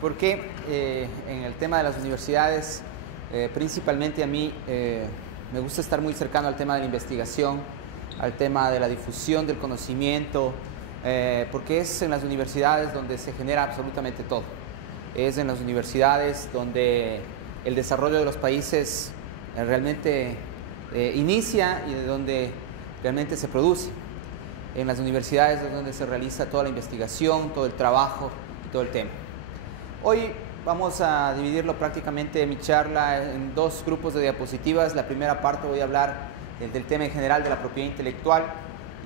Porque en el tema de las universidades, principalmente a mí, me gusta estar muy cercano al tema de la investigación, al tema de la difusión del conocimiento, porque es en las universidades donde se genera absolutamente todo. Es en las universidades donde el desarrollo de los países realmente inicia y de donde realmente se produce. En las universidades es donde se realiza toda la investigación, todo el trabajo y todo el tema. Hoy vamos a dividirlo prácticamente mi charla en dos grupos de diapositivas. La primera parte voy a hablar del tema en general de la propiedad intelectual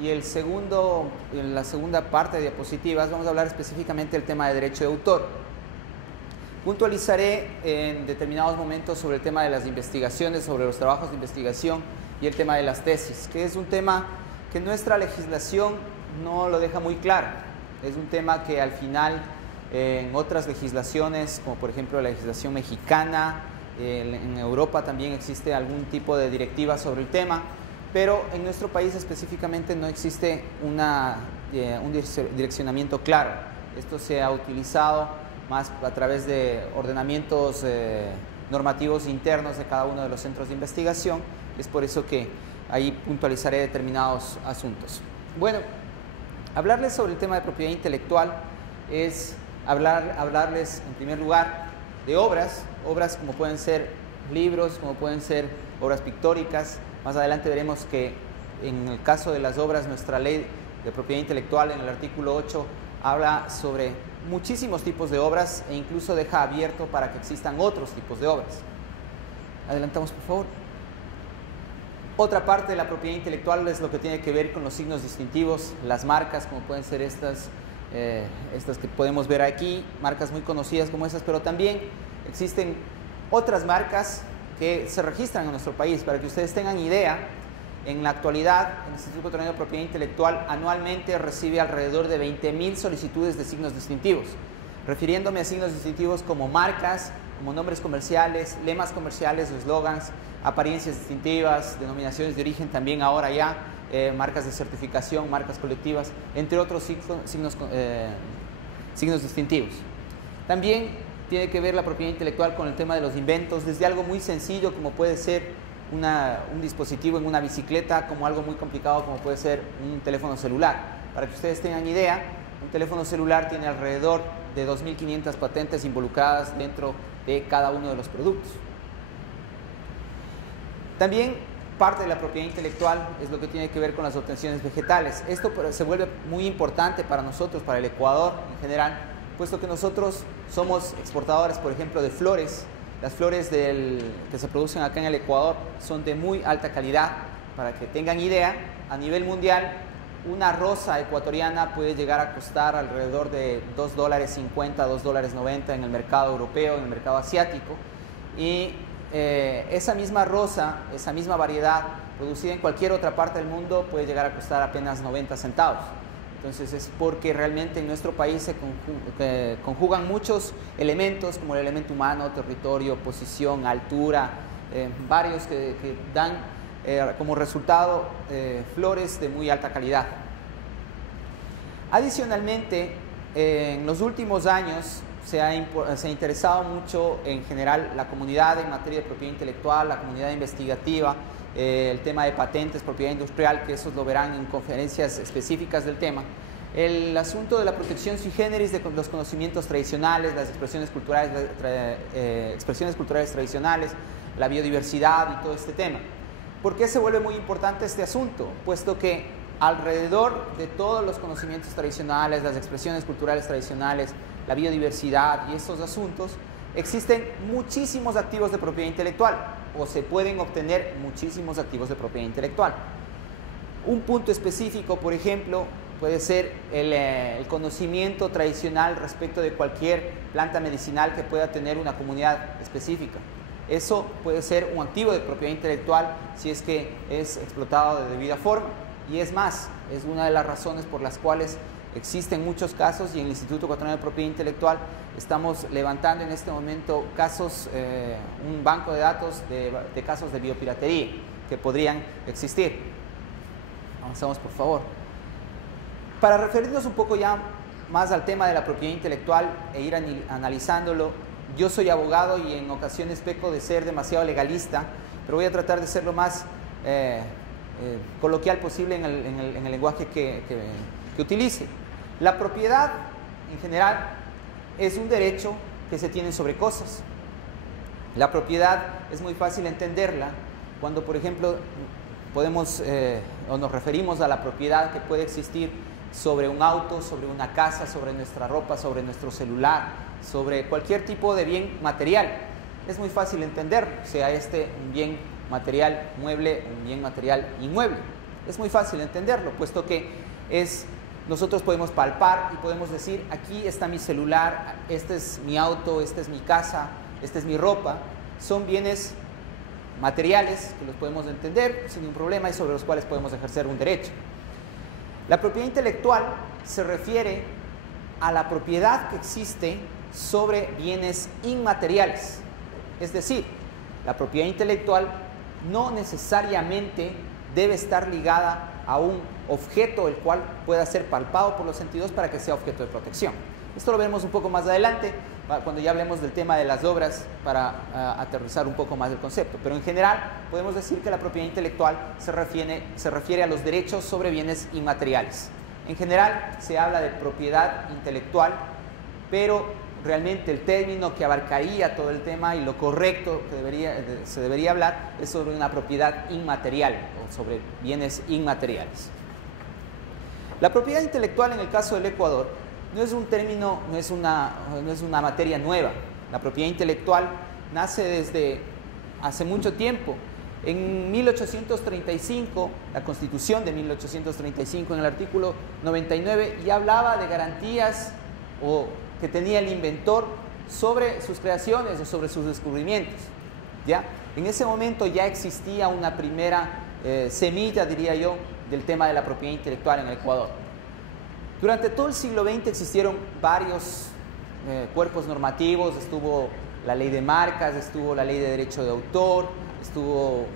y en la segunda parte de diapositivas vamos a hablar específicamente del tema de derecho de autor. Puntualizaré en determinados momentos sobre el tema de las investigaciones, sobre los trabajos de investigación y el tema de las tesis, que es un tema que nuestra legislación no lo deja muy claro. Es un tema que al final en otras legislaciones, como por ejemplo la legislación mexicana, en Europa también existe algún tipo de directiva sobre el tema, pero en nuestro país específicamente no existe un direccionamiento claro. Esto se ha utilizado más a través de ordenamientos normativos internos de cada uno de los centros de investigación. Es por eso que ahí puntualizaré determinados asuntos. Bueno, hablarles sobre el tema de propiedad intelectual es hablarles en primer lugar de obras como pueden ser libros, como pueden ser obras pictóricas. Más adelante veremos que en el caso de las obras, nuestra ley de propiedad intelectual en el artículo 8 habla sobre muchísimos tipos de obras e incluso deja abierto para que existan otros tipos de obras. Adelantamos, por favor. Otra parte de la propiedad intelectual es lo que tiene que ver con los signos distintivos, las marcas, como pueden ser estas que podemos ver aquí, marcas muy conocidas como esas, pero también existen otras marcas que se registran en nuestro país. Para que ustedes tengan idea, en la actualidad el Instituto Ecuatoriano de Propiedad Intelectual anualmente recibe alrededor de 20.000 solicitudes de signos distintivos, refiriéndome a signos distintivos como marcas, como nombres comerciales, lemas comerciales o eslogans, apariencias distintivas, denominaciones de origen también ahora ya, marcas de certificación, marcas colectivas, entre otros signos distintivos. También tiene que ver la propiedad intelectual con el tema de los inventos, desde algo muy sencillo como puede ser un dispositivo en una bicicleta, como algo muy complicado como puede ser un teléfono celular. Para que ustedes tengan idea, un teléfono celular tiene alrededor de 2.500 patentes involucradas dentro de cada uno de los productos. También parte de la propiedad intelectual es lo que tiene que ver con las obtenciones vegetales. Esto se vuelve muy importante para nosotros, para el Ecuador en general, puesto que nosotros somos exportadores, por ejemplo, de flores. Las flores que se producen acá en el Ecuador son de muy alta calidad. Para que tengan idea, a nivel mundial, una rosa ecuatoriana puede llegar a costar alrededor de $2.50, $2.90 en el mercado europeo, en el mercado asiático. Y esa misma rosa, esa misma variedad, producida en cualquier otra parte del mundo, puede llegar a costar apenas 90 centavos. Entonces es porque realmente en nuestro país se conjugan muchos elementos, como el elemento humano, territorio, posición, altura, varios que dan como resultado flores de muy alta calidad. Adicionalmente, en los últimos años se ha interesado mucho en general la comunidad en materia de propiedad intelectual, la comunidad investigativa, el tema de patentes, propiedad industrial, que eso lo verán en conferencias específicas del tema. El asunto de la protección sui generis de los conocimientos tradicionales, las expresiones culturales tradicionales, la biodiversidad y todo este tema. ¿Por qué se vuelve muy importante este asunto? Puesto que alrededor de todos los conocimientos tradicionales, las expresiones culturales tradicionales, la biodiversidad y estos asuntos, existen muchísimos activos de propiedad intelectual o se pueden obtener muchísimos activos de propiedad intelectual. Un punto específico, por ejemplo, puede ser el conocimiento tradicional respecto de cualquier planta medicinal que pueda tener una comunidad específica. Eso puede ser un activo de propiedad intelectual si es que es explotado de debida forma. Y es más, es una de las razones por las cuales existen muchos casos y en el Instituto Ecuatoriano de Propiedad Intelectual estamos levantando en este momento casos, un banco de datos de casos de biopiratería que podrían existir. Avanzamos, por favor. Para referirnos un poco ya más al tema de la propiedad intelectual e ir analizándolo. Yo soy abogado y en ocasiones peco de ser demasiado legalista, pero voy a tratar de ser lo más coloquial posible en el lenguaje que utilice. La propiedad, en general, es un derecho que se tiene sobre cosas. La propiedad es muy fácil entenderla cuando, por ejemplo, podemos o nos referimos a la propiedad que puede existir sobre un auto, sobre una casa, sobre nuestra ropa, sobre nuestro celular, sobre cualquier tipo de bien material. Es muy fácil entender, sea este un bien material mueble, un bien material inmueble. Es muy fácil entenderlo, puesto que nosotros podemos palpar y podemos decir, aquí está mi celular, este es mi auto, esta es mi casa, esta es mi ropa. Son bienes materiales que los podemos entender sin ningún problema y sobre los cuales podemos ejercer un derecho. La propiedad intelectual se refiere a la propiedad que existe sobre bienes inmateriales. Es decir, la propiedad intelectual no necesariamente debe estar ligada a un objeto el cual pueda ser palpado por los sentidos para que sea objeto de protección. Esto lo veremos un poco más adelante, cuando ya hablemos del tema de las obras, para aterrizar un poco más el concepto. Pero en general podemos decir que la propiedad intelectual se refiere a los derechos sobre bienes inmateriales. En general se habla de propiedad intelectual, pero realmente el término que abarcaría todo el tema y lo correcto que se debería hablar es sobre una propiedad inmaterial o sobre bienes inmateriales. La propiedad intelectual en el caso del Ecuador no es un término, no es una materia nueva. La propiedad intelectual nace desde hace mucho tiempo. En 1835, la Constitución de 1835, en el artículo 99, ya hablaba de garantías que tenía el inventor sobre sus creaciones o sobre sus descubrimientos. ¿Ya? En ese momento ya existía una primera semilla, diría yo, del tema de la propiedad intelectual en el Ecuador. Durante todo el siglo XX existieron varios cuerpos normativos, estuvo la ley de marcas, estuvo la ley de derecho de autor, estuvo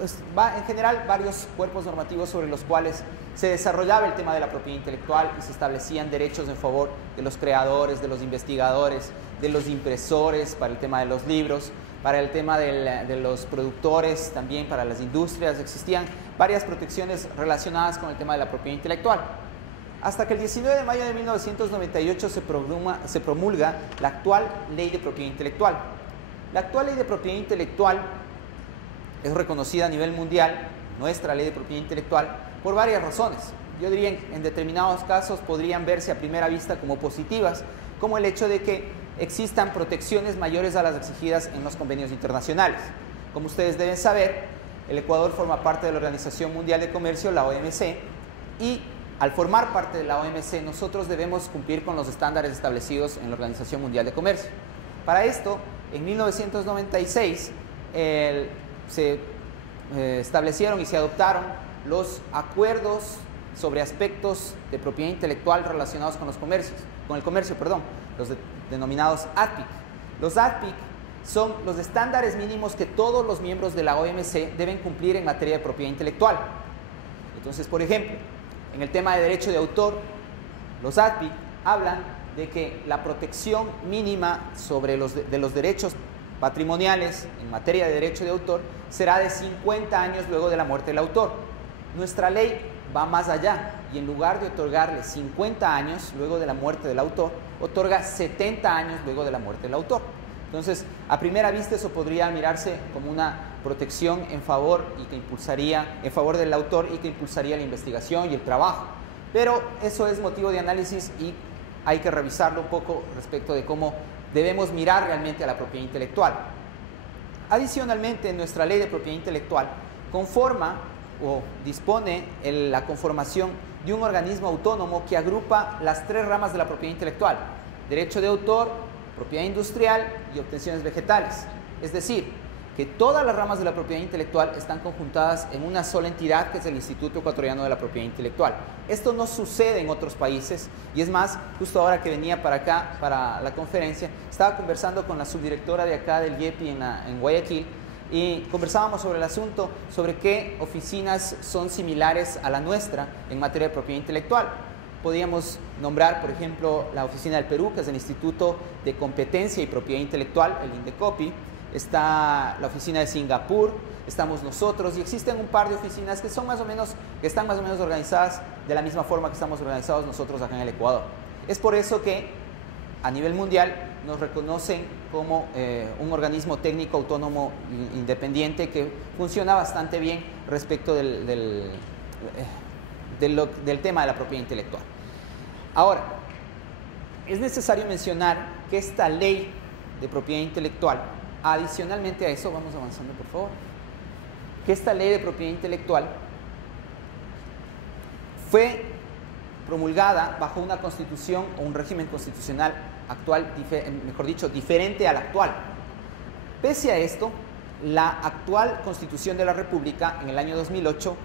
en general varios cuerpos normativos sobre los cuales se desarrollaba el tema de la propiedad intelectual y se establecían derechos en favor de los creadores, de los investigadores, de los impresores para el tema de los libros, para el tema de los productores, también para las industrias. Existían varias protecciones relacionadas con el tema de la propiedad intelectual. Hasta que el 19 de mayo de 1998 se promulga la actual Ley de Propiedad Intelectual. La actual Ley de Propiedad Intelectual es reconocida a nivel mundial, nuestra Ley de Propiedad Intelectual, por varias razones. Yo diría en determinados casos podrían verse a primera vista como positivas, como el hecho de que existan protecciones mayores a las exigidas en los convenios internacionales. Como ustedes deben saber, el Ecuador forma parte de la Organización Mundial de Comercio, la OMC, y al formar parte de la OMC, nosotros debemos cumplir con los estándares establecidos en la Organización Mundial de Comercio. Para esto, en 1996, se establecieron y se adoptaron los acuerdos sobre aspectos de propiedad intelectual relacionados con el comercio, los denominados ADPIC. Los ADPIC son los estándares mínimos que todos los miembros de la OMC deben cumplir en materia de propiedad intelectual. Entonces, por ejemplo, en el tema de derecho de autor, los ADPIC hablan de que la protección mínima de los derechos patrimoniales en materia de derecho de autor será de 50 años luego de la muerte del autor. Nuestra ley va más allá y en lugar de otorgarle 50 años luego de la muerte del autor, otorga 70 años luego de la muerte del autor. Entonces, a primera vista eso podría mirarse como una protección en favor del autor y que impulsaría la investigación y el trabajo. Pero eso es motivo de análisis y hay que revisarlo un poco respecto de cómo debemos mirar realmente a la propiedad intelectual. Adicionalmente, nuestra ley de propiedad intelectual conforma o dispone la conformación de un organismo autónomo que agrupa las tres ramas de la propiedad intelectual: derecho de autor, propiedad industrial y obtenciones vegetales. Es decir, que todas las ramas de la propiedad intelectual están conjuntadas en una sola entidad, que es el Instituto Ecuatoriano de la Propiedad Intelectual. Esto no sucede en otros países y es más, justo ahora que venía para acá, para la conferencia, estaba conversando con la subdirectora de acá del IEPI en Guayaquil y conversábamos sobre el asunto, sobre qué oficinas son similares a la nuestra en materia de propiedad intelectual. podríamos nombrar, por ejemplo, la oficina del Perú, que es el Instituto de Competencia y Propiedad Intelectual, el INDECOPI. Está la oficina de Singapur, estamos nosotros, y existen un par de oficinas que están más o menos organizadas de la misma forma que estamos organizados nosotros acá en el Ecuador. Es por eso que a nivel mundial nos reconocen como un organismo técnico autónomo independiente que funciona bastante bien respecto del tema de la propiedad intelectual. Ahora, es necesario mencionar que esta ley de propiedad intelectual, adicionalmente a eso, vamos avanzando por favor, que esta ley de propiedad intelectual fue promulgada bajo una constitución o un régimen constitucional actual, mejor dicho, diferente al actual. Pese a esto, la actual Constitución de la República, en el año 2008,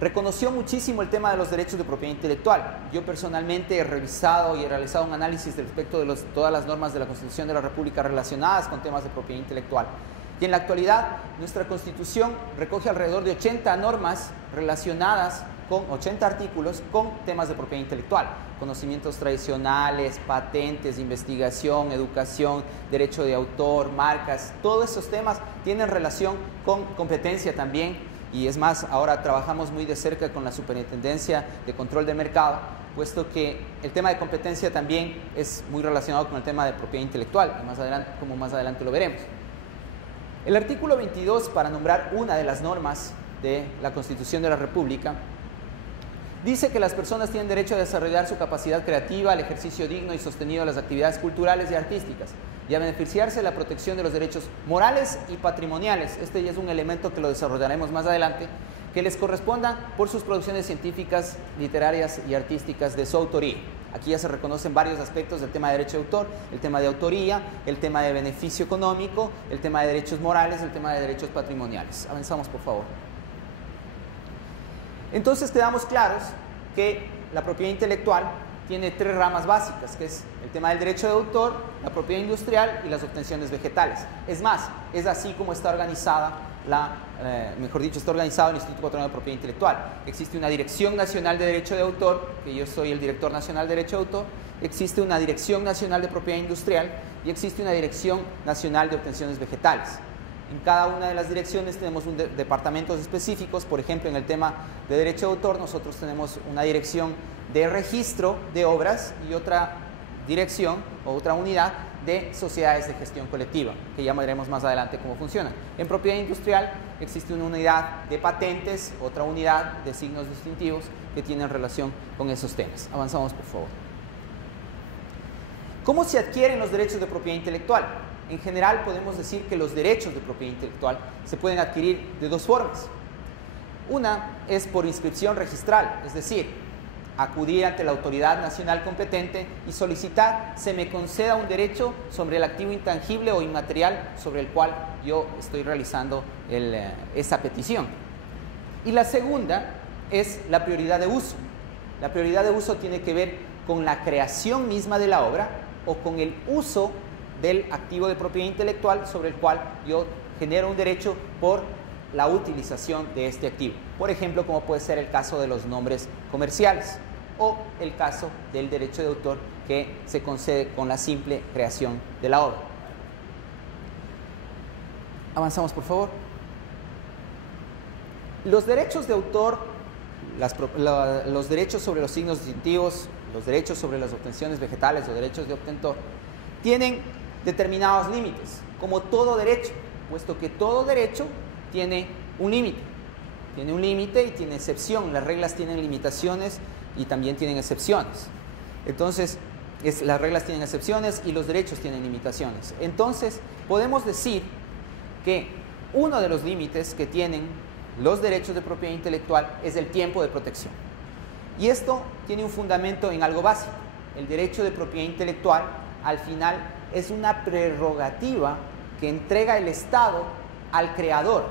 reconoció muchísimo el tema de los derechos de propiedad intelectual. Yo personalmente he revisado y he realizado un análisis respecto de todas las normas de la Constitución de la República relacionadas con temas de propiedad intelectual. Y en la actualidad, nuestra Constitución recoge alrededor de 80 normas relacionadas con 80 artículos con temas de propiedad intelectual, conocimientos tradicionales, patentes, investigación, educación, derecho de autor, marcas. Todos esos temas tienen relación con competencia también, y es más, ahora trabajamos muy de cerca con la Superintendencia de Control del Mercado, puesto que el tema de competencia también es muy relacionado con el tema de propiedad intelectual, como más adelante lo veremos. El artículo 22, para nombrar una de las normas de la Constitución de la República, dice que las personas tienen derecho a desarrollar su capacidad creativa, al ejercicio digno y sostenido de las actividades culturales y artísticas, y a beneficiarse de la protección de los derechos morales y patrimoniales. Este ya es un elemento que lo desarrollaremos más adelante, que les corresponda por sus producciones científicas, literarias y artísticas de su autoría. Aquí ya se reconocen varios aspectos del tema de derecho de autor, el tema de autoría, el tema de beneficio económico, el tema de derechos morales, el tema de derechos patrimoniales. Avanzamos, por favor. Entonces quedamos claros que la propiedad intelectual tiene tres ramas básicas, que es el tema del derecho de autor, la propiedad industrial y las obtenciones vegetales. Es más, es así como está organizada está organizado el Instituto Ecuatoriano de Propiedad Intelectual. Existe una Dirección Nacional de Derecho de Autor, que yo soy el director nacional de Derecho de Autor, existe una Dirección Nacional de Propiedad Industrial y existe una Dirección Nacional de Obtenciones Vegetales. En cada una de las direcciones tenemos departamentos específicos. Por ejemplo, en el tema de derecho de autor, nosotros tenemos una dirección de registro de obras y otra dirección o otra unidad de sociedades de gestión colectiva, que ya veremos más adelante cómo funcionan. En propiedad industrial existe una unidad de patentes, otra unidad de signos distintivos que tienen relación con esos temas. Avanzamos, por favor. ¿Cómo se adquieren los derechos de propiedad intelectual? En general podemos decir que los derechos de propiedad intelectual se pueden adquirir de dos formas. Una es por inscripción registral, es decir, acudir ante la autoridad nacional competente y solicitar se me conceda un derecho sobre el activo intangible o inmaterial sobre el cual yo estoy realizando esa petición. Y la segunda es la prioridad de uso. La prioridad de uso tiene que ver con la creación misma de la obra o con el uso del activo de propiedad intelectual sobre el cual yo genero un derecho por la utilización de este activo. Por ejemplo, como puede ser el caso de los nombres comerciales o el caso del derecho de autor que se concede con la simple creación de la obra. Avanzamos, por favor. Los derechos de autor, los derechos sobre los signos distintivos, los derechos sobre las obtenciones vegetales o derechos de obtentor, tienen determinados límites, como todo derecho, puesto que todo derecho tiene un límite. Tiene un límite y tiene excepción. Las reglas tienen limitaciones y también tienen excepciones. Entonces, las reglas tienen excepciones y los derechos tienen limitaciones. Entonces, podemos decir que uno de los límites que tienen los derechos de propiedad intelectual es el tiempo de protección. Y esto tiene un fundamento en algo básico. El derecho de propiedad intelectual, al final, es una prerrogativa que entrega el Estado al creador,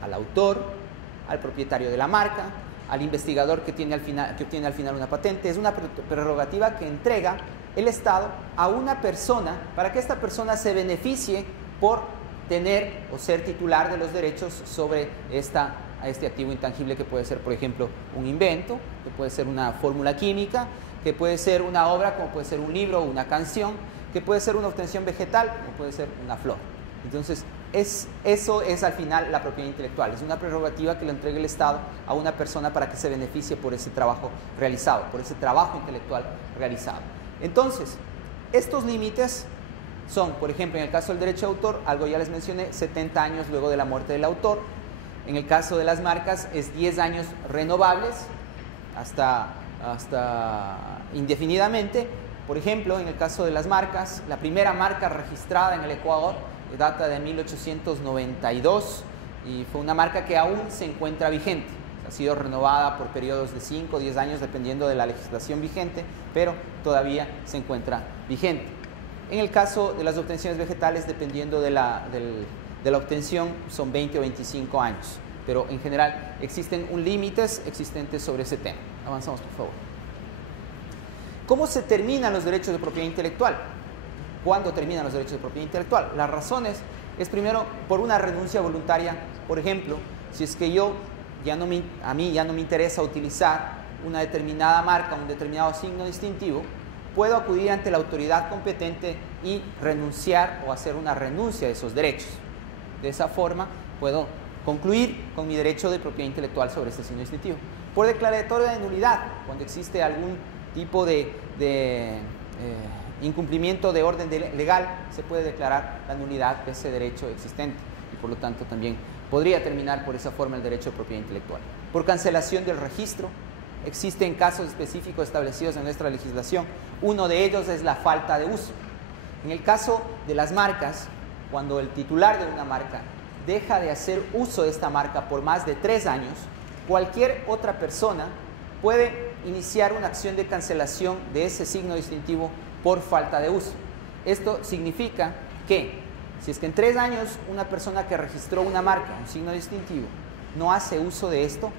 al autor, al propietario de la marca, al investigador que obtiene al final una patente. Es una prerrogativa que entrega el Estado a una persona para que esta persona se beneficie por tener o ser titular de los derechos sobre esta a este activo intangible que puede ser, por ejemplo, un invento, que puede ser una fórmula química, que puede ser una obra, como puede ser un libro o una canción, que puede ser una obtención vegetal, como puede ser una flor. Entonces, eso es al final la propiedad intelectual. Es una prerrogativa que le entrega el Estado a una persona para que se beneficie por ese trabajo realizado, por ese trabajo intelectual realizado. Entonces, estos límites son, por ejemplo, en el caso del derecho de autor, algo ya les mencioné, 70 años luego de la muerte del autor. En el caso de las marcas es 10 años renovables hasta indefinidamente. Por ejemplo, en el caso de las marcas, la primera marca registrada en el Ecuador data de 1892 y fue una marca que aún se encuentra vigente. Ha sido renovada por periodos de 5 o 10 años dependiendo de la legislación vigente, pero todavía se encuentra vigente. En el caso de las obtenciones vegetales, dependiendo de la obtención, son 20 o 25 años, pero en general existen límites existentes sobre ese tema. Avanzamos, por favor. ¿Cómo se terminan los derechos de propiedad intelectual? ¿Cuándo terminan los derechos de propiedad intelectual? Las razones es primero por una renuncia voluntaria. Por ejemplo, si es que a mí ya no me interesa utilizar una determinada marca, un determinado signo distintivo, puedo acudir ante la autoridad competente y renunciar o hacer una renuncia de esos derechos. De esa forma puedo concluir con mi derecho de propiedad intelectual sobre este signo distintivo. Por declaratoria de nulidad, cuando existe algún tipo de incumplimiento de orden legal, se puede declarar la nulidad de ese derecho existente y por lo tanto también podría terminar por esa forma el derecho de propiedad intelectual. Por cancelación del registro, existen casos específicos establecidos en nuestra legislación. Uno de ellos es la falta de uso. En el caso de las marcas, cuando el titular de una marca deja de hacer uso de esta marca por más de 3 años, cualquier otra persona puede iniciar una acción de cancelación de ese signo distintivo por falta de uso. Esto significa que si es que en 3 años una persona que registró una marca, un signo distintivo, no hace uso de esto,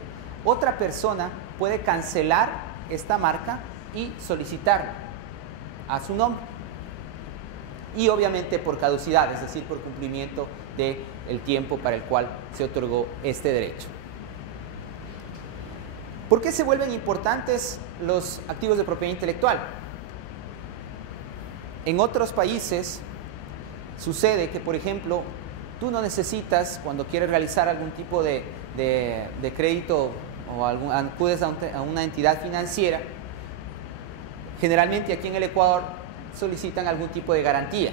otra persona puede cancelar esta marca y solicitarla a su nombre. Y obviamente por caducidad, es decir, por cumplimiento del tiempo para el cual se otorgó este derecho. ¿Por qué se vuelven importantes los activos de propiedad intelectual? En otros países sucede que, por ejemplo, tú no necesitas, cuando quieres realizar algún tipo de crédito o acudes a una entidad financiera, generalmente aquí en el Ecuador solicitan algún tipo de garantía.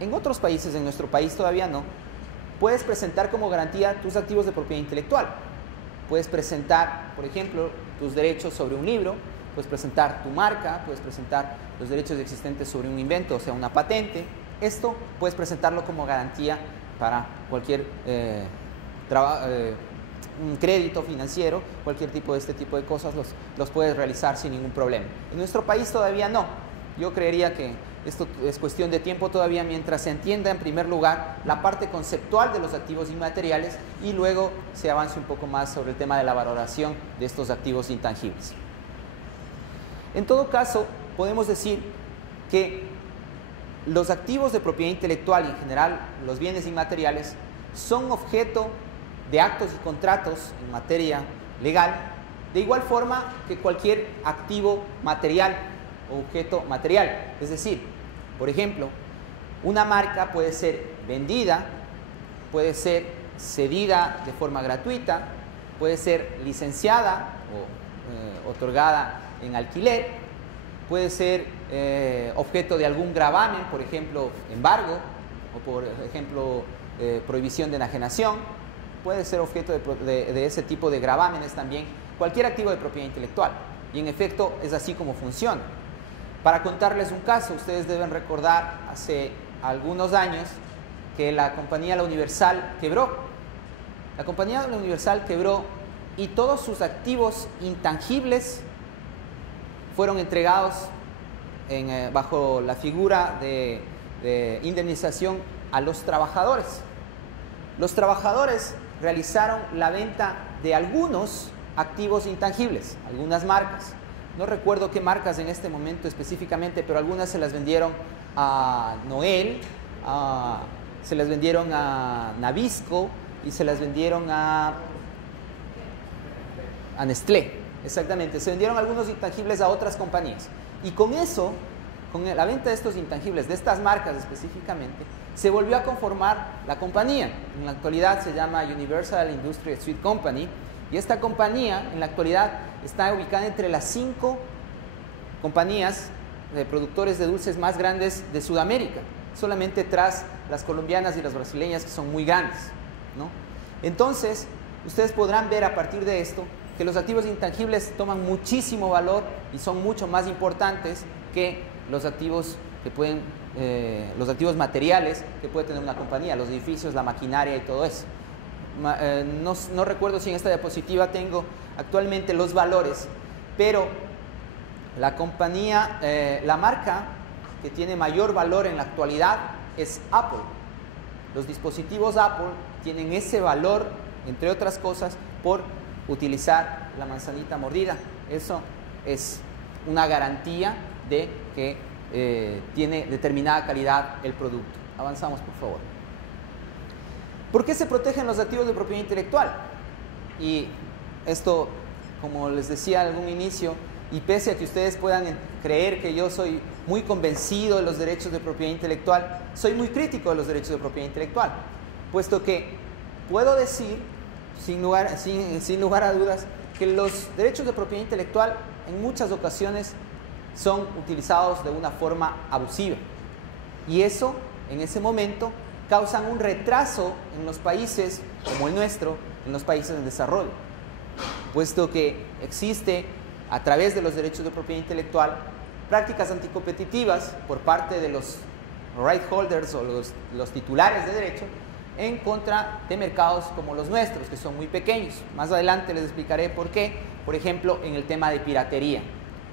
En otros países, en nuestro país todavía no, puedes presentar como garantía tus activos de propiedad intelectual. Puedes presentar, por ejemplo, tus derechos sobre un libro, puedes presentar tu marca, puedes presentar los derechos existentes sobre un invento, o sea, una patente. Esto puedes presentarlo como garantía para cualquier un crédito financiero, cualquier tipo de este tipo de cosas los puedes realizar sin ningún problema. En nuestro país todavía no. Yo creería que esto es cuestión de tiempo todavía mientras se entienda en primer lugar la parte conceptual de los activos inmateriales y luego se avance un poco más sobre el tema de la valoración de estos activos intangibles. En todo caso, podemos decir que los activos de propiedad intelectual y en general los bienes inmateriales son objeto de actos y contratos en materia legal, de igual forma que cualquier activo material o objeto material. Es decir, por ejemplo, una marca puede ser vendida, puede ser cedida de forma gratuita, puede ser licenciada o otorgada en alquiler, puede ser objeto de algún gravamen, por ejemplo, embargo, o por ejemplo, prohibición de enajenación, puede ser objeto de ese tipo de gravámenes también, cualquier activo de propiedad intelectual. Y en efecto es así como funciona. Para contarles un caso, ustedes deben recordar hace algunos años que la compañía La Universal quebró. La compañía La Universal quebró y todos sus activos intangibles fueron entregados bajo la figura de indemnización a los trabajadores. Los trabajadores realizaron la venta de algunos activos intangibles, algunas marcas. No recuerdo qué marcas en este momento específicamente, pero algunas se las vendieron a Noel, se las vendieron a Nabisco y se las vendieron a a Nestlé, exactamente. Se vendieron algunos intangibles a otras compañías. Y con eso, con la venta de estos intangibles, de estas marcas específicamente, se volvió a conformar la compañía. En la actualidad se llama Universal Industrial Sweet Company. Y esta compañía, en la actualidad, está ubicada entre las 5 compañías de productores de dulces más grandes de Sudamérica, solamente tras las colombianas y las brasileñas, que son muy grandes, ¿no? Entonces, ustedes podrán ver a partir de esto que los activos intangibles toman muchísimo valor y son mucho más importantes que los activos los activos materiales que puede tener una compañía, los edificios, la maquinaria y todo eso. No recuerdo si en esta diapositiva tengo actualmente los valores, pero la compañía, la marca que tiene mayor valor en la actualidad es Apple. Los dispositivos Apple tienen ese valor, entre otras cosas, por utilizar la manzanita mordida. Eso es una garantía de que tiene determinada calidad el producto. Avanzamos, por favor. ¿Por qué se protegen los activos de propiedad intelectual? Y esto, como les decía en algún inicio, y pese a que ustedes puedan creer que yo soy muy convencido de los derechos de propiedad intelectual, soy muy crítico de los derechos de propiedad intelectual, puesto que puedo decir, sin lugar a dudas, que los derechos de propiedad intelectual en muchas ocasiones son utilizados de una forma abusiva. Y eso, en ese momento, causan un retraso en los países como el nuestro, en los países en desarrollo, puesto que existe, a través de los derechos de propiedad intelectual, prácticas anticompetitivas por parte de los right holders o los titulares de derecho en contra de mercados como los nuestros, que son muy pequeños. Más adelante les explicaré por qué. Por ejemplo, en el tema de piratería.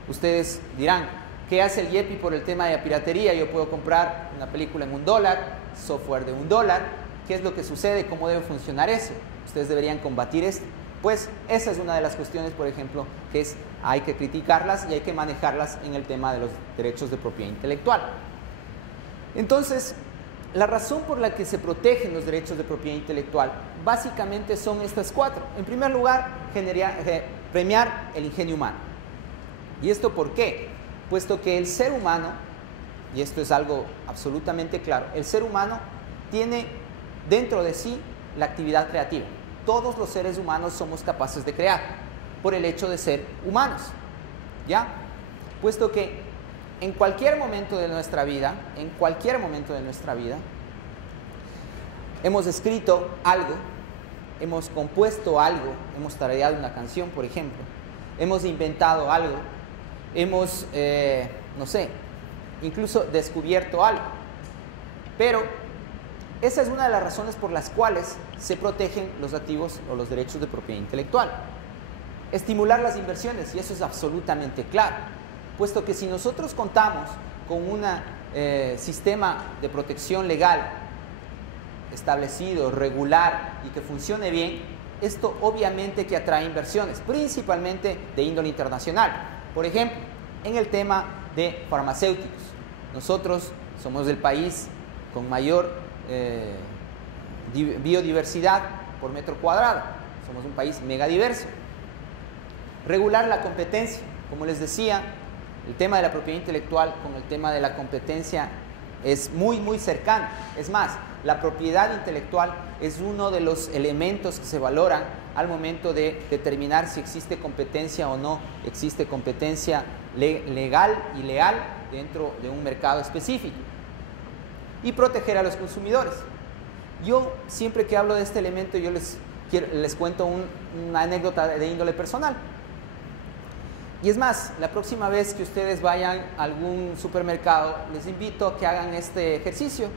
Ustedes dirán, ¿qué hace el YEPI por el tema de la piratería? Yo puedo comprar una película en $1, software de $1. ¿Qué es lo que sucede? ¿Cómo debe funcionar eso? Ustedes deberían combatir esto. Pues esa es una de las cuestiones, por ejemplo, que hay que criticarlas y hay que manejarlas en el tema de los derechos de propiedad intelectual. Entonces, la razón por la que se protegen los derechos de propiedad intelectual básicamente son estas 4. En primer lugar, premiar el ingenio humano. ¿Y esto por qué? Puesto que el ser humano, y esto es algo absolutamente claro, el ser humano tiene dentro de sí la actividad creativa. Todos los seres humanos somos capaces de crear por el hecho de ser humanos, ¿ya? Puesto que en cualquier momento de nuestra vida, hemos escrito algo, hemos compuesto algo, hemos tarareado una canción, por ejemplo, hemos inventado algo, hemos, no sé, incluso descubierto algo. Pero esa es una de las razones por las cuales se protegen los activos o los derechos de propiedad intelectual. Estimular las inversiones, y eso es absolutamente claro, puesto que si nosotros contamos con un sistema de protección legal establecido, regular y que funcione bien, esto obviamente que atrae inversiones, principalmente de índole internacional. Por ejemplo, en el tema de farmacéuticos, nosotros somos el país con mayor biodiversidad por metro cuadrado, somos un país megadiverso. Regular la competencia, como les decía, el tema de la propiedad intelectual con el tema de la competencia es muy cercano. Es más, la propiedad intelectual es uno de los elementos que se valoran al momento de determinar si existe competencia o no existe competencia legal y leal dentro de un mercado específico. Y proteger a los consumidores. Yo siempre que hablo de este elemento, yo les cuento una anécdota de índole personal. Y es más, la próxima vez que ustedes vayan a algún supermercado, les invito a que hagan este ejercicio.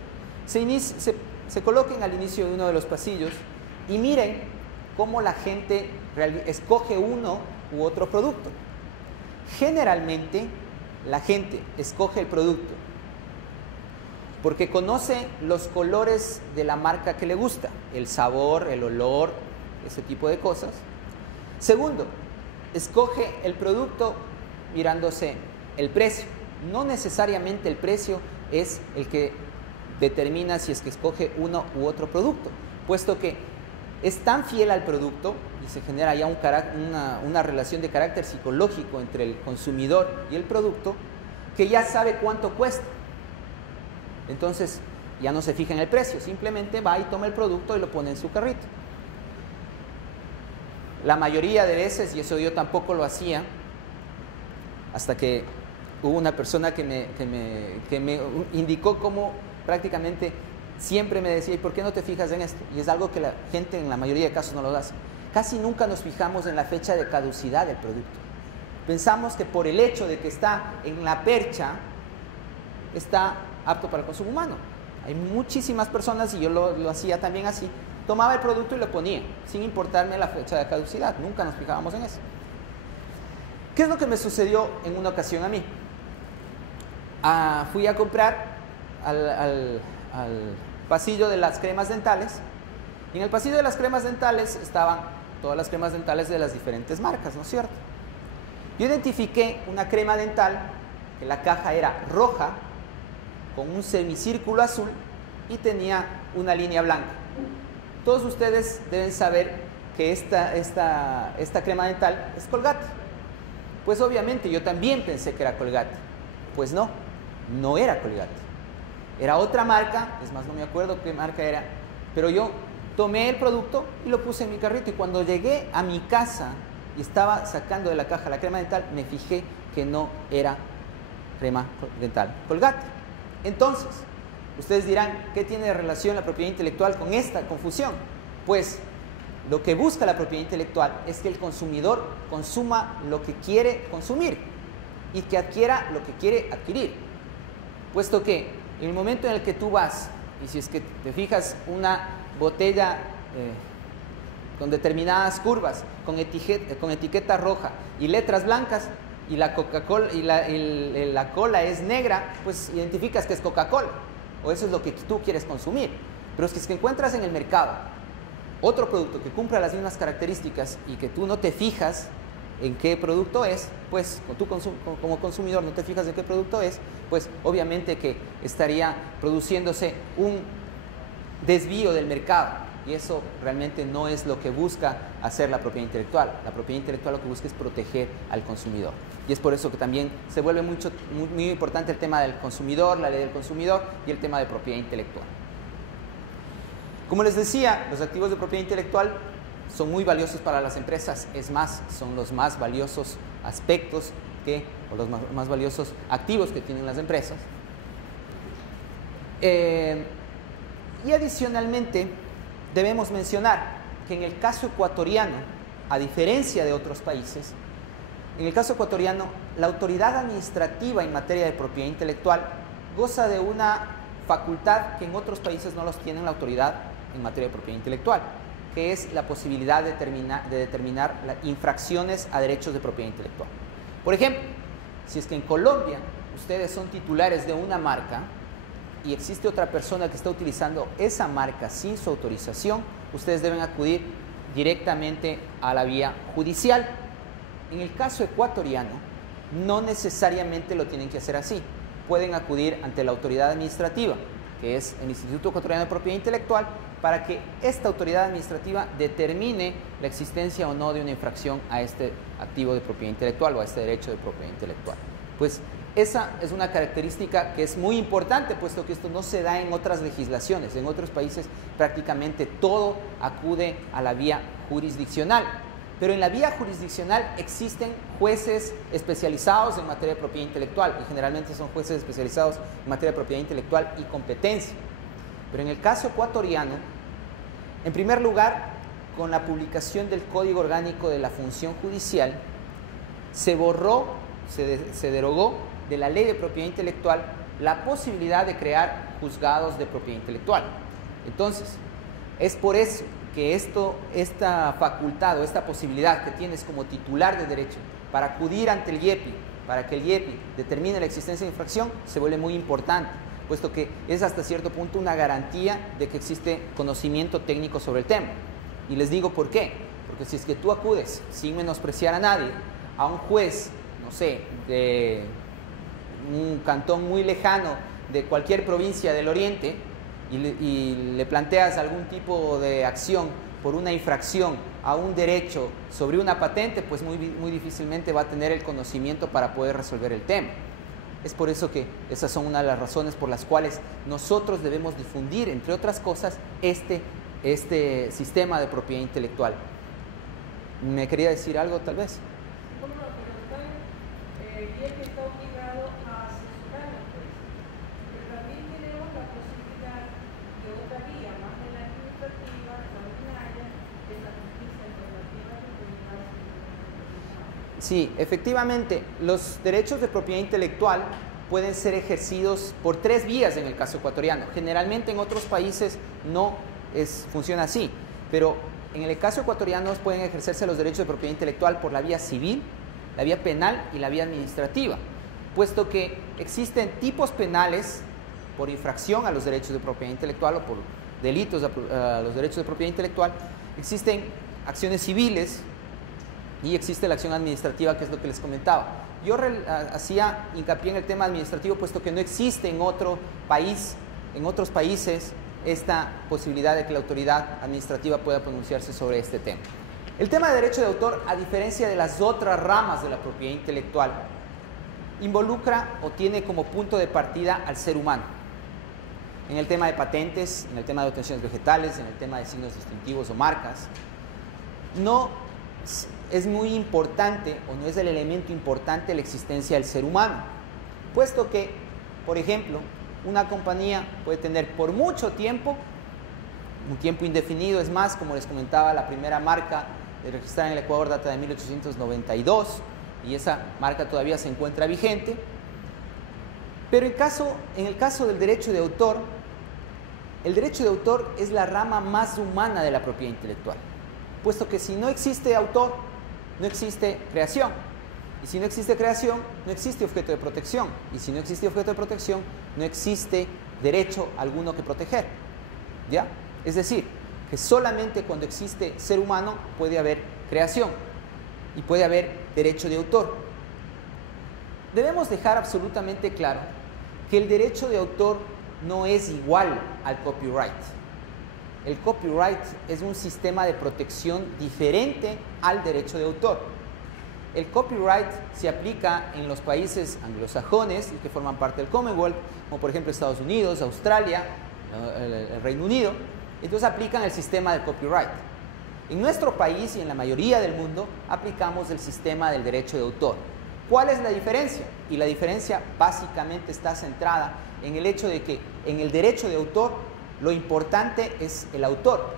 Se coloquen al inicio de uno de los pasillos y miren cómo la gente escoge uno u otro producto. Generalmente, la gente escoge el producto porque conoce los colores de la marca que le gusta, el sabor, el olor, ese tipo de cosas. Segundo, escoge el producto mirándose el precio. No necesariamente el precio es el que determina si es que escoge uno u otro producto, puesto que es tan fiel al producto y se genera ya una relación de carácter psicológico entre el consumidor y el producto, que ya sabe cuánto cuesta. Entonces ya no se fija en el precio, simplemente va y toma el producto y lo pone en su carrito. La mayoría de veces, y eso yo tampoco lo hacía, hasta que hubo una persona que me indicó cómo prácticamente siempre me decía: ¿y por qué no te fijas en esto? Y es algo que la gente en la mayoría de casos no lo hace. Casi nunca nos fijamos en la fecha de caducidad del producto. Pensamos que por el hecho de que está en la percha, está apto para el consumo humano. Hay muchísimas personas, y yo lo hacía también así, tomaba el producto y lo ponía, sin importarme la fecha de caducidad. Nunca nos fijábamos en eso. ¿Qué es lo que me sucedió en una ocasión a mí? Fui a comprar al pasillo de las cremas dentales, y en el pasillo de las cremas dentales estaban todas las cremas dentales de las diferentes marcas, ¿no es cierto? Yo identifiqué una crema dental que la caja era roja con un semicírculo azul y tenía una línea blanca. Todos ustedes deben saber que esta crema dental es Colgate. Pues obviamente yo también pensé que era Colgate. Pues no, no era Colgate. Era otra marca, es más, no me acuerdo qué marca era, pero yo tomé el producto y lo puse en mi carrito, y cuando llegué a mi casa y estaba sacando de la caja la crema dental, me fijé que no era crema dental Colgate. Entonces, ustedes dirán, ¿qué tiene de relación la propiedad intelectual con esta confusión? Pues lo que busca la propiedad intelectual es que el consumidor consuma lo que quiere consumir y que adquiera lo que quiere adquirir. Puesto que en el momento en el que tú vas, y si es que te fijas, una botella con determinadas curvas, con etiqueta roja y letras blancas, y la Coca-Cola y la cola es negra, pues identificas que es Coca-Cola, o eso es lo que tú quieres consumir. Pero si es que encuentras en el mercado otro producto que cumpla las mismas características y que tú no te fijas en qué producto es, pues tú como consumidor no te fijas en qué producto es, pues obviamente que estaría produciéndose un desvío del mercado, y eso realmente no es lo que busca hacer la propiedad intelectual. La propiedad intelectual lo que busca es proteger al consumidor, y es por eso que también se vuelve muy importante el tema del consumidor, la ley del consumidor y el tema de propiedad intelectual. Como les decía, los activos de propiedad intelectual son muy valiosos para las empresas. Es más, son los más valiosos aspectos o los más valiosos activos que tienen las empresas. Y adicionalmente, debemos mencionar que en el caso ecuatoriano, a diferencia de otros países, en el caso ecuatoriano, la autoridad administrativa en materia de propiedad intelectual goza de una facultad que en otros países no los tienen la autoridad en materia de propiedad intelectual, que es la posibilidad de determinar infracciones a derechos de propiedad intelectual. Por ejemplo, si es que en Colombia ustedes son titulares de una marca y existe otra persona que está utilizando esa marca sin su autorización, ustedes deben acudir directamente a la vía judicial. En el caso ecuatoriano, no necesariamente lo tienen que hacer así. Pueden acudir ante la autoridad administrativa, que es el Instituto Ecuatoriano de Propiedad Intelectual, para que esta autoridad administrativa determine la existencia o no de una infracción a este activo de propiedad intelectual o a este derecho de propiedad intelectual. Pues esa es una característica que es muy importante, puesto que esto no se da en otras legislaciones. En otros países prácticamente todo acude a la vía jurisdiccional. Pero en la vía jurisdiccional existen jueces especializados en materia de propiedad intelectual, y generalmente son jueces especializados en materia de propiedad intelectual y competencia. Pero en el caso ecuatoriano, en primer lugar, con la publicación del Código Orgánico de la Función Judicial, se derogó de la Ley de Propiedad Intelectual la posibilidad de crear juzgados de propiedad intelectual. Entonces, es por eso que esta facultad o esta posibilidad que tienes como titular de derecho para acudir ante el IEPI, para que el IEPI determine la existencia de infracción, se vuelve muy importante, puesto que es hasta cierto punto una garantía de que existe conocimiento técnico sobre el tema. Y les digo por qué. Porque si es que tú acudes, sin menospreciar a nadie, a un juez, no sé, de un cantón muy lejano de cualquier provincia del oriente, y le planteas algún tipo de acción por una infracción a un derecho sobre una patente, pues muy difícilmente va a tener el conocimiento para poder resolver el tema. Es por eso que esas son una de las razones por las cuales nosotros debemos difundir, entre otras cosas, este sistema de propiedad intelectual. ¿Me quería decir algo tal vez? Bueno, pero bien que está obligado a asesorarnos, pues. Pero también tenemos la posibilidad de otra vía, más de la administrativa, la ordinaria, de la justicia alternativa que puede. Sí, efectivamente, los derechos de propiedad intelectual pueden ser ejercidos por 3 vías en el caso ecuatoriano. Generalmente en otros países no funciona así, pero en el caso ecuatoriano pueden ejercerse los derechos de propiedad intelectual por la vía civil, la vía penal y la vía administrativa, puesto que existen tipos penales por infracción a los derechos de propiedad intelectual o por delitos a los derechos de propiedad intelectual, existen acciones civiles y existe la acción administrativa, que es lo que les comentaba. Yo hacía hincapié en el tema administrativo, puesto que no existe en otros países, esta posibilidad de que la autoridad administrativa pueda pronunciarse sobre este tema. El tema de derecho de autor, a diferencia de las otras ramas de la propiedad intelectual, involucra o tiene como punto de partida al ser humano. En el tema de patentes, en el tema de obtenciones vegetales, en el tema de signos distintivos o marcas, no es muy importante o no es el elemento importante la existencia del ser humano, puesto que, por ejemplo, una compañía puede tener por mucho tiempo, un tiempo indefinido, es más, como les comentaba, la primera marca registrada en el Ecuador data de 1892 y esa marca todavía se encuentra vigente. Pero en el caso del derecho de autor, el derecho de autor es la rama más humana de la propiedad intelectual, puesto que si no existe autor, no existe creación. Y si no existe creación, no existe objeto de protección. Y si no existe objeto de protección, no existe derecho alguno que proteger. ¿Ya? Es decir, que solamente cuando existe ser humano puede haber creación y puede haber derecho de autor. Debemos dejar absolutamente claro que el derecho de autor no es igual al copyright. El copyright es un sistema de protección diferente al derecho de autor. El copyright se aplica en los países anglosajones y que forman parte del Commonwealth, como por ejemplo Estados Unidos, Australia, el Reino Unido. Entonces aplican el sistema del copyright. En nuestro país y en la mayoría del mundo aplicamos el sistema del derecho de autor. ¿Cuál es la diferencia? Y la diferencia básicamente está centrada en el hecho de que en el derecho de autor lo importante es el autor.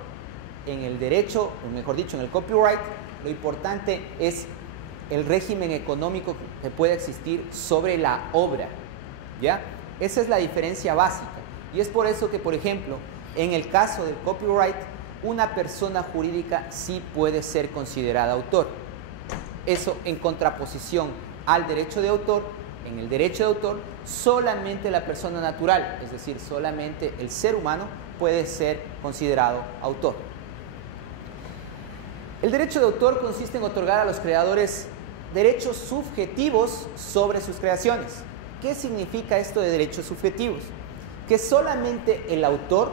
En el derecho, o mejor dicho, en el copyright, lo importante es el régimen económico que puede existir sobre la obra, ¿ya? Esa es la diferencia básica. Y es por eso que, por ejemplo, en el caso del copyright, una persona jurídica sí puede ser considerada autor. Eso en contraposición al derecho de autor. En el derecho de autor, solamente la persona natural, es decir, solamente el ser humano, puede ser considerado autor. El derecho de autor consiste en otorgar a los creadores derechos subjetivos sobre sus creaciones. ¿Qué significa esto de derechos subjetivos? Que solamente el autor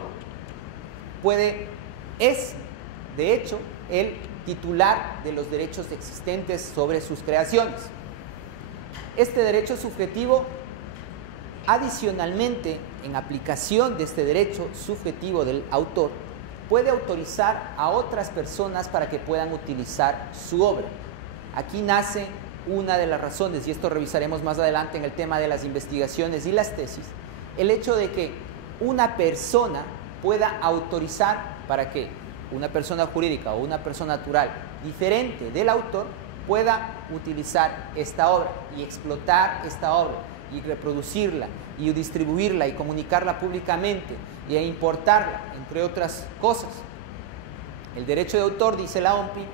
es, de hecho, el titular de los derechos existentes sobre sus creaciones. Este derecho subjetivo, adicionalmente, en aplicación de este derecho subjetivo del autor, puede autorizar a otras personas para que puedan utilizar su obra. Aquí nace una de las razones, y esto revisaremos más adelante en el tema de las investigaciones y las tesis, el hecho de que una persona pueda autorizar para que una persona jurídica o una persona natural diferente del autor pueda utilizar esta obra y explotar esta obra y reproducirla y distribuirla y comunicarla públicamente y importarla, entre otras cosas. El derecho de autor, dice la OMPI,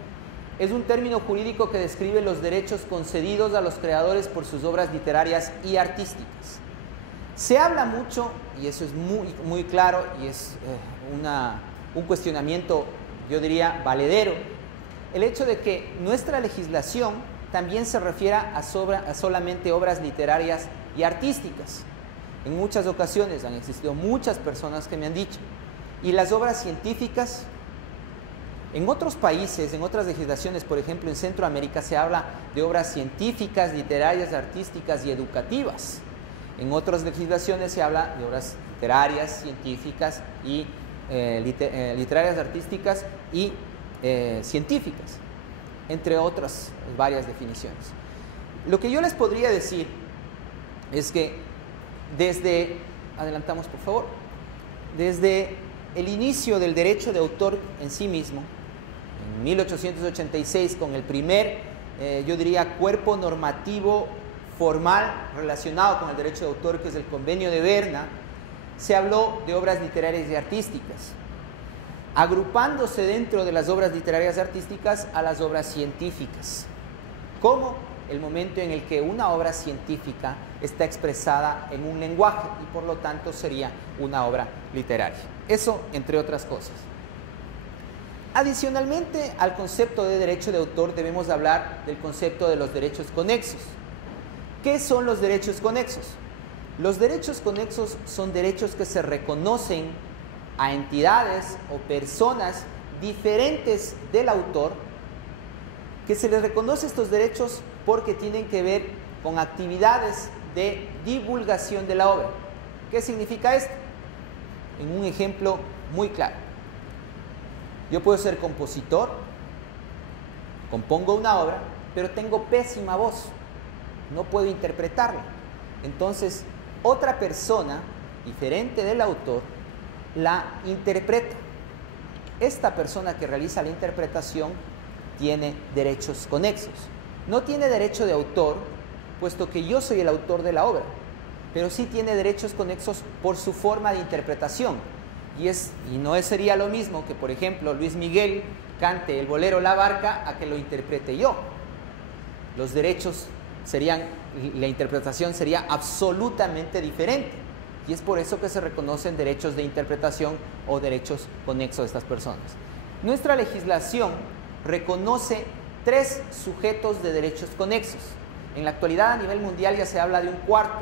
es un término jurídico que describe los derechos concedidos a los creadores por sus obras literarias y artísticas. Se habla mucho, y eso es muy claro, y es un cuestionamiento, yo diría, valedero, el hecho de que nuestra legislación también se refiere a solamente obras literarias y artísticas. En muchas ocasiones han existido muchas personas que me han dicho, ¿y las obras científicas? En otros países, en otras legislaciones, por ejemplo en Centroamérica, se habla de obras científicas, literarias, artísticas y educativas. En otras legislaciones se habla de obras literarias, científicas y literarias, artísticas y científicas, entre otras varias definiciones. Lo que yo les podría decir es que adelantamos por favor, desde el inicio del derecho de autor en sí mismo, en 1886, con el primer, yo diría, cuerpo normativo formal relacionado con el derecho de autor, que es el Convenio de Berna, se habló de obras literarias y artísticas, agrupándose dentro de las obras literarias y artísticas a las obras científicas, como el momento en el que una obra científica está expresada en un lenguaje y por lo tanto sería una obra literaria. Eso entre otras cosas. Adicionalmente al concepto de derecho de autor debemos hablar del concepto de los derechos conexos. ¿Qué son los derechos conexos? Los derechos conexos son derechos que se reconocen a entidades o personas diferentes del autor, que se les reconoce estos derechos porque tienen que ver con actividades de divulgación de la obra. ¿Qué significa esto? En un ejemplo muy claro. Yo puedo ser compositor, compongo una obra, pero tengo pésima voz, no puedo interpretarla. Entonces, otra persona diferente del autor la interpreta. Esta persona que realiza la interpretación tiene derechos conexos. No tiene derecho de autor, puesto que yo soy el autor de la obra, pero sí tiene derechos conexos por su forma de interpretación. Y no sería lo mismo que, por ejemplo, Luis Miguel cante el bolero La Barca a que lo interprete yo. Los derechos serían, la interpretación sería absolutamente diferente. Y es por eso que se reconocen derechos de interpretación o derechos conexos de estas personas. Nuestra legislación reconoce 3 sujetos de derechos conexos. En la actualidad a nivel mundial ya se habla de un cuarto,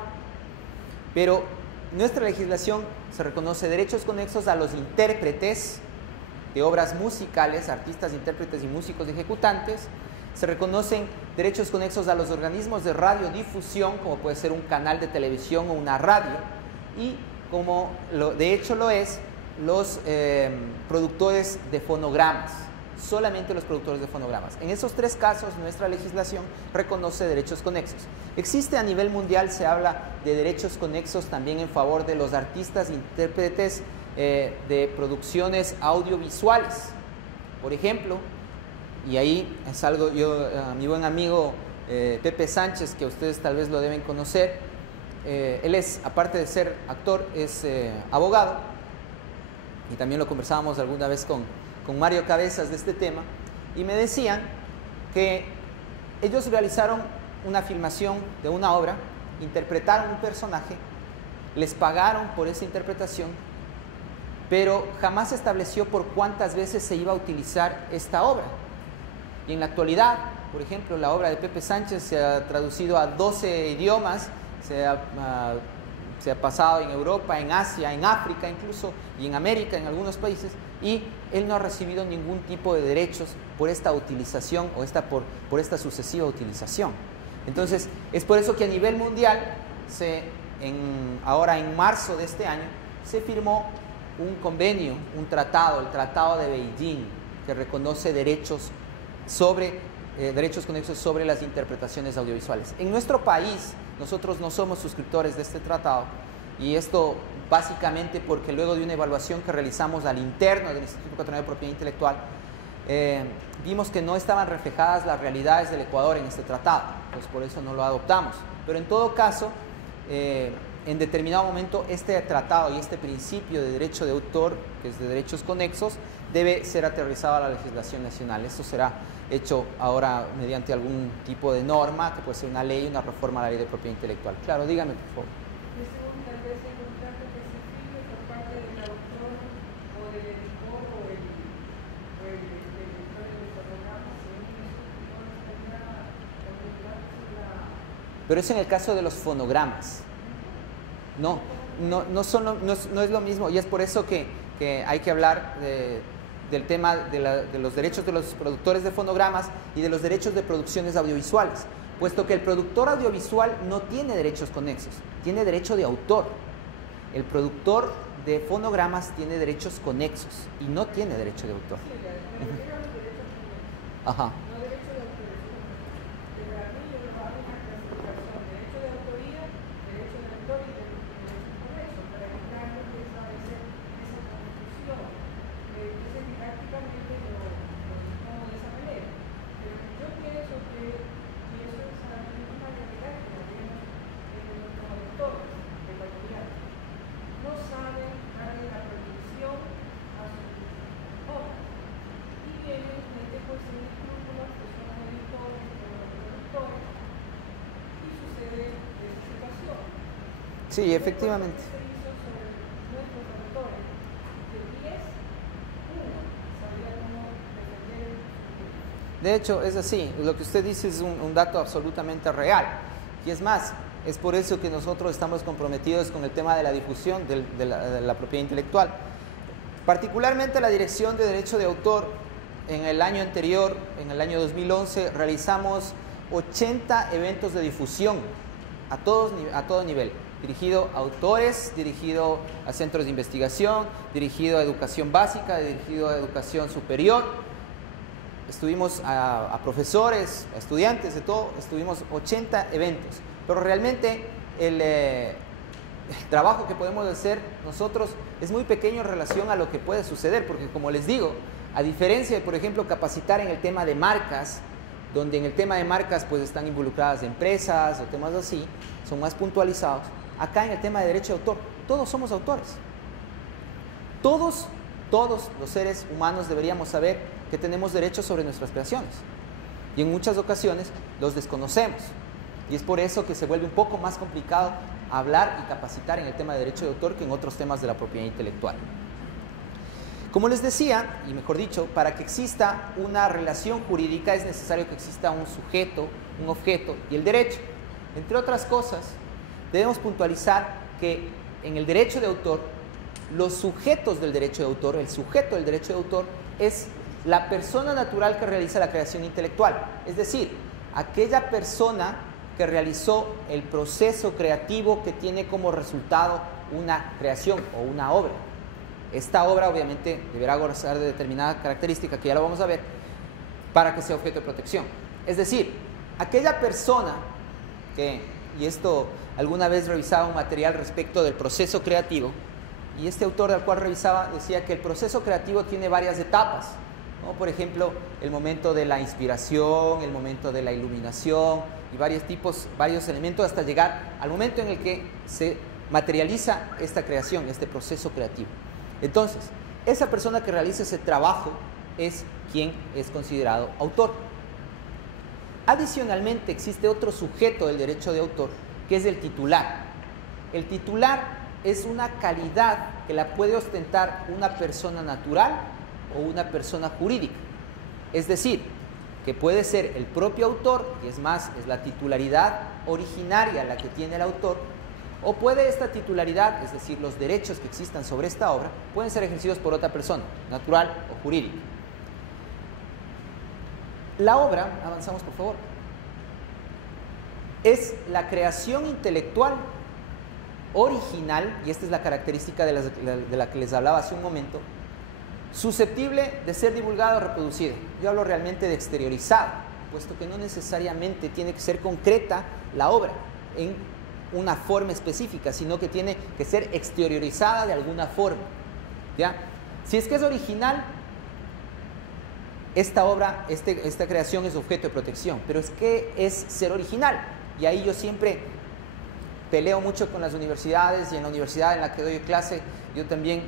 pero nuestra legislación se reconoce derechos conexos a los intérpretes de obras musicales, artistas, intérpretes y músicos ejecutantes. Se reconocen derechos conexos a los organismos de radiodifusión, como puede ser un canal de televisión o una radio, y como de hecho lo es, los productores de fonogramas, solamente los productores de fonogramas. En esos 3 casos nuestra legislación reconoce derechos conexos. Existe a nivel mundial, se habla de derechos conexos también en favor de los artistas, intérpretes de producciones audiovisuales. Por ejemplo, y ahí es algo, mi buen amigo Pepe Sánchez, que ustedes tal vez lo deben conocer, él es, aparte de ser actor, es abogado, y también lo conversábamos alguna vez con Mario Cabezas de este tema, y me decían que ellos realizaron una filmación de una obra, interpretaron un personaje, les pagaron por esa interpretación, pero jamás se estableció por cuántas veces se iba a utilizar esta obra. Y en la actualidad, por ejemplo, la obra de Pepe Sánchez se ha traducido a 12 idiomas, se ha pasado en Europa, en Asia, en África incluso, y en América, en algunos países, y él no ha recibido ningún tipo de derechos por esta utilización o por esta sucesiva utilización. Entonces, es por eso que a nivel mundial, ahora en marzo de este año, se firmó un convenio, un tratado, el Tratado de Beijing, que reconoce derechos conexos sobre las interpretaciones audiovisuales. En nuestro país, nosotros no somos suscriptores de este tratado, y esto básicamente porque luego de una evaluación que realizamos al interno del Instituto Ecuatoriano de Propiedad Intelectual, vimos que no estaban reflejadas las realidades del Ecuador en este tratado, pues por eso no lo adoptamos. Pero en todo caso, en determinado momento este tratado y este principio de derecho de autor, que es de derechos conexos, debe ser aterrizado a la legislación nacional. Esto será hecho ahora mediante algún tipo de norma, que puede ser una ley, una reforma a la ley de propiedad intelectual. Claro, dígame por favor. Tal vez en un caso específico por parte del autor o del editor o el editor de los fonogramas, pero es en el caso de los fonogramas. No es lo mismo, y es por eso que hay que hablar del tema de los derechos de los productores de fonogramas y de los derechos de producciones audiovisuales, puesto que el productor audiovisual no tiene derechos conexos, tiene derecho de autor. El productor de fonogramas tiene derechos conexos y no tiene derecho de autor. Sí, me refiero a los derechos conexos. Ajá. No derecho de autoría, pero aquí yo lo hago una clasificación: derecho de autoría, derecho de autor y derecho conexo, para evitar que esa confusión. Entonces, didácticamente lo pongo de esa manera. Pero yo pienso que, y eso es la misma realidad que lo vemos en los autores de bachillerato, no saben darle la protección a sus obras. Y vienen gente pues sin escrúpulos, que son editores o productores, y sucede esa situación. Sí, efectivamente. Se hizo sobre nuestros autores, de 10, uno sabía cómo defender el. De hecho, es así. Lo que usted dice es un dato absolutamente real. Y es más, es por eso que nosotros estamos comprometidos con el tema de la difusión de la propiedad intelectual. Particularmente la Dirección de Derecho de Autor, en el año anterior, en el año 2011, realizamos 80 eventos de difusión a todo nivel, dirigido a autores, dirigido a centros de investigación, dirigido a educación básica, dirigido a educación superior. Estuvimos a profesores, a estudiantes, de todo, estuvimos 80 eventos. Pero realmente el trabajo que podemos hacer nosotros es muy pequeño en relación a lo que puede suceder, porque como les digo, a diferencia de, por ejemplo, capacitar en el tema de marcas, donde en el tema de marcas pues están involucradas empresas o temas así, son más puntualizados, acá en el tema de derecho de autor, todos somos autores. Todos los seres humanos deberíamos saber que tenemos derechos sobre nuestras creaciones. Y en muchas ocasiones los desconocemos. Y es por eso que se vuelve un poco más complicado hablar y capacitar en el tema de derecho de autor que en otros temas de la propiedad intelectual. Como les decía, y mejor dicho, para que exista una relación jurídica es necesario que exista un sujeto, un objeto y el derecho. Entre otras cosas, debemos puntualizar que en el derecho de autor, los sujetos del derecho de autor, el sujeto del derecho de autor es la persona natural que realiza la creación intelectual, es decir, aquella persona que realizó el proceso creativo que tiene como resultado una creación o una obra. Esta obra obviamente deberá gozar de determinada característica, que ya lo vamos a ver, para que sea objeto de protección. Es decir, aquella persona que, y esto alguna vez revisaba un material respecto del proceso creativo, y este autor al cual revisaba decía que el proceso creativo tiene varias etapas, ¿no? Por ejemplo, el momento de la inspiración, el momento de la iluminación y varios elementos hasta llegar al momento en el que se materializa esta creación, este proceso creativo. Entonces, esa persona que realiza ese trabajo es quien es considerado autor. Adicionalmente, existe otro sujeto del derecho de autor, que es el titular. El titular es una calidad que la puede ostentar una persona natural o una persona jurídica. Es decir, que puede ser el propio autor, que es más, es la titularidad originaria la que tiene el autor, o puede esta titularidad, es decir, los derechos que existan sobre esta obra, pueden ser ejercidos por otra persona, natural o jurídica. La obra, avanzamos por favor, es la creación intelectual original, y esta es la característica de la que les hablaba hace un momento, susceptible de ser divulgada o reproducida. Yo hablo realmente de exteriorizada, puesto que no necesariamente tiene que ser concreta la obra en una forma específica, sino que tiene que ser exteriorizada de alguna forma, ¿ya? Si es que es original, esta obra, esta creación es objeto de protección, pero es que es ser original, y ahí yo siempre peleo mucho con las universidades, y en la universidad en la que doy clase, yo también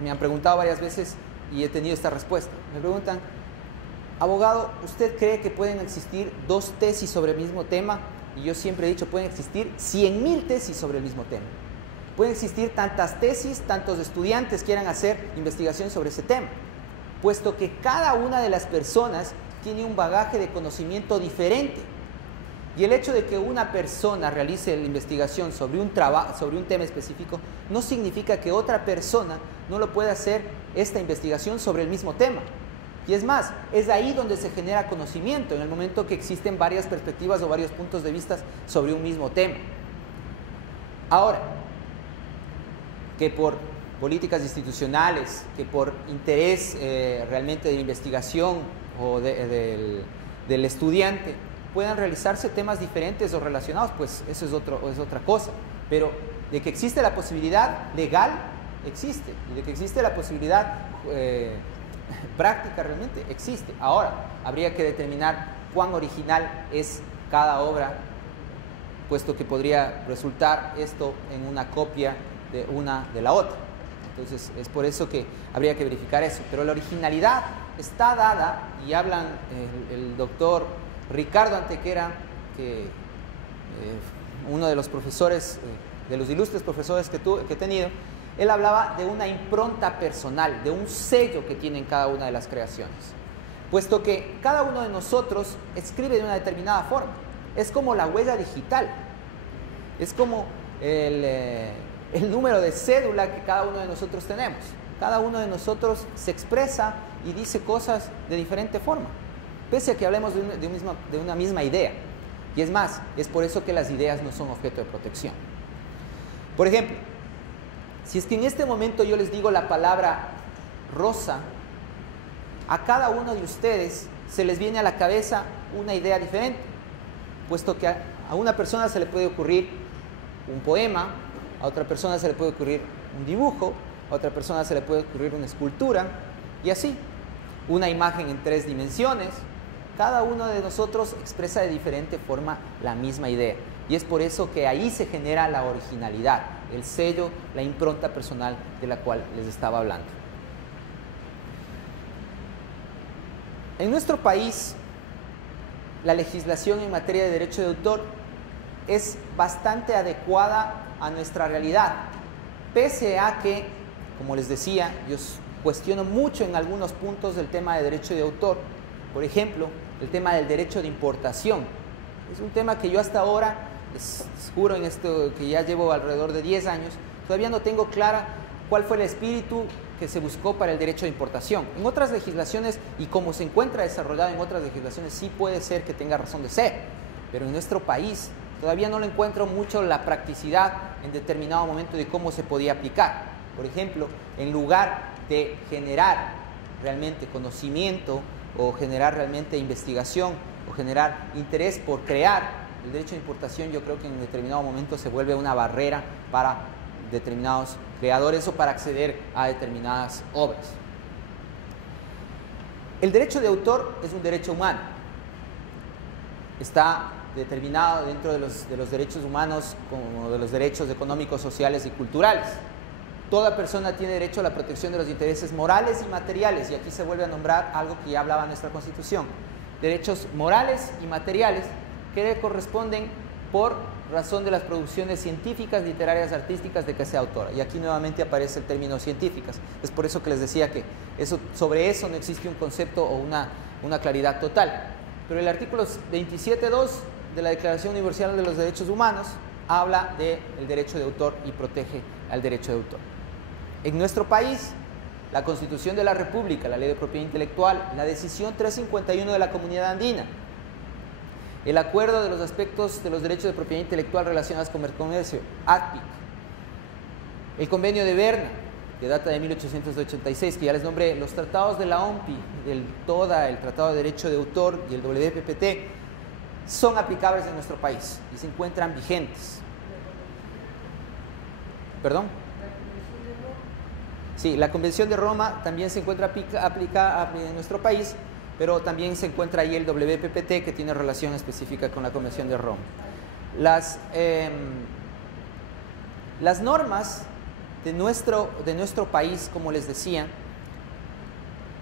me han preguntado varias veces y he tenido esta respuesta. Me preguntan, abogado, ¿usted cree que pueden existir 2 tesis sobre el mismo tema? Y yo siempre he dicho, pueden existir 100.000 tesis sobre el mismo tema. Pueden existir tantas tesis, tantos estudiantes quieran hacer investigación sobre ese tema, puesto que cada una de las personas tiene un bagaje de conocimiento diferente. Y el hecho de que una persona realice la investigación sobre un tema específico no significa que otra persona no lo pueda hacer esta investigación sobre el mismo tema. Y es más, es ahí donde se genera conocimiento, en el momento que existen varias perspectivas o varios puntos de vista sobre un mismo tema. Ahora, que por políticas institucionales, que por interés realmente de investigación o del estudiante, puedan realizarse temas diferentes o relacionados, pues eso es otra cosa. Pero de que existe la posibilidad legal, existe. Y de que existe la posibilidad práctica, realmente existe. Ahora, habría que determinar cuán original es cada obra, puesto que podría resultar esto en una copia de una de la otra. Entonces, es por eso que habría que verificar eso. Pero la originalidad está dada, y hablan el doctor Ricardo Antequera, que uno de los profesores, de los ilustres profesores que he tenido, él hablaba de una impronta personal, de un sello que tiene en cada una de las creaciones, puesto que cada uno de nosotros escribe de una determinada forma. Es como la huella digital, es como el número de cédula que cada uno de nosotros tenemos. Cada uno de nosotros se expresa y dice cosas de diferente forma, pese a que hablemos de una misma idea. Y es más, es por eso que las ideas no son objeto de protección. Por ejemplo, si es que en este momento yo les digo la palabra rosa, a cada uno de ustedes se les viene a la cabeza una idea diferente, puesto que a una persona se le puede ocurrir un poema, a otra persona se le puede ocurrir un dibujo, a otra persona se le puede ocurrir una escultura, y así, una imagen en 3 dimensiones. Cada uno de nosotros expresa de diferente forma la misma idea, y es por eso que ahí se genera la originalidad, el sello, la impronta personal de la cual les estaba hablando. En nuestro país, la legislación en materia de derecho de autor es bastante adecuada a nuestra realidad, pese a que, como les decía, yo cuestiono mucho en algunos puntos el tema de derecho de autor. Por ejemplo, el tema del derecho de importación. Es un tema que yo hasta ahora, les juro en esto que ya llevo alrededor de 10 años, todavía no tengo clara cuál fue el espíritu que se buscó para el derecho de importación. En otras legislaciones, y como se encuentra desarrollado en otras legislaciones, sí puede ser que tenga razón de ser, pero en nuestro país todavía no le encuentro mucho la practicidad en determinado momento de cómo se podía aplicar. Por ejemplo, en lugar de generar realmente conocimiento o generar realmente investigación o generar interés por crear el derecho de importación, yo creo que en determinado momento se vuelve una barrera para determinados creadores o para acceder a determinadas obras. El derecho de autor es un derecho humano. Está determinado dentro de los derechos humanos como de los derechos económicos, sociales y culturales. Toda persona tiene derecho a la protección de los intereses morales y materiales, y aquí se vuelve a nombrar algo que ya hablaba nuestra Constitución. Derechos morales y materiales que le corresponden por razón de las producciones científicas, literarias, artísticas de que sea autora. Y aquí nuevamente aparece el término científicas. Es por eso que les decía que sobre eso no existe un concepto o una claridad total. Pero el artículo 27.2 de la Declaración Universal de los Derechos Humanos habla del derecho de autor y protege al derecho de autor. En nuestro país, la Constitución de la República, la Ley de Propiedad Intelectual, la Decisión 351 de la Comunidad Andina, el Acuerdo de los Aspectos de los Derechos de Propiedad Intelectual relacionados con el comercio, ACPIC, el Convenio de Berna, que data de 1886, que ya les nombré, los tratados de la OMPI, del TODA, el Tratado de Derecho de Autor y el WPPT, son aplicables en nuestro país y se encuentran vigentes. ¿Perdón? Sí, la Convención de Roma también se encuentra aplicada en nuestro país, pero también se encuentra ahí el WPPT, que tiene relación específica con la Convención de Roma. Las normas de nuestro país, como les decía,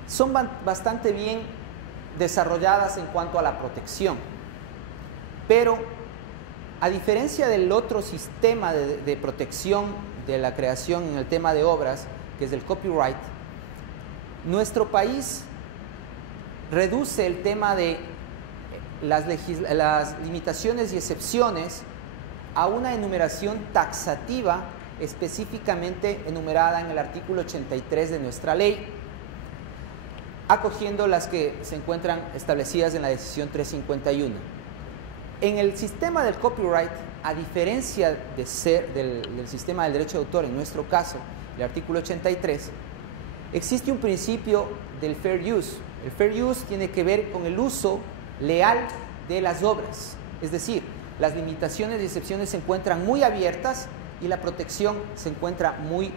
son bastante bien desarrolladas en cuanto a la protección, pero a diferencia del otro sistema de protección de la creación en el tema de obras, que es el copyright, nuestro país reduce el tema de las limitaciones y excepciones a una enumeración taxativa específicamente enumerada en el artículo 83 de nuestra ley, acogiendo las que se encuentran establecidas en la decisión 351. En el sistema del copyright, a diferencia de ser del sistema del derecho de autor, en nuestro caso, el artículo 83, existe un principio del fair use. El fair use tiene que ver con el uso leal de las obras, es decir, las limitaciones y excepciones se encuentran muy abiertas y la protección se encuentra muy,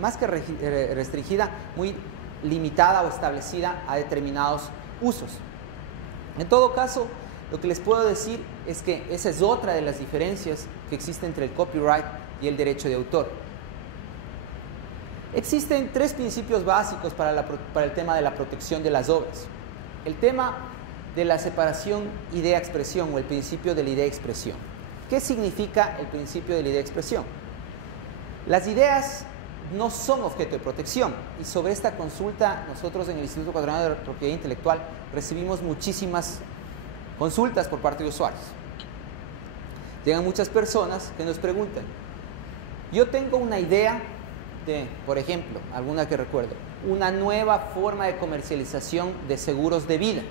más que restringida, muy limitada o establecida a determinados usos. En todo caso, lo que les puedo decir es que esa es otra de las diferencias que existe entre el copyright y el derecho de autor. Existen tres principios básicos para el tema de la protección de las obras. El tema de la separación idea-expresión o el principio de la idea-expresión. ¿Qué significa el principio de la idea-expresión? Las ideas no son objeto de protección y sobre esta consulta nosotros en el Instituto Ecuatoriano de Propiedad Intelectual recibimos muchísimas consultas por parte de usuarios. Llegan muchas personas que nos preguntan, yo tengo una idea de, por ejemplo, alguna que recuerdo, una nueva forma de comercialización de seguros de vida.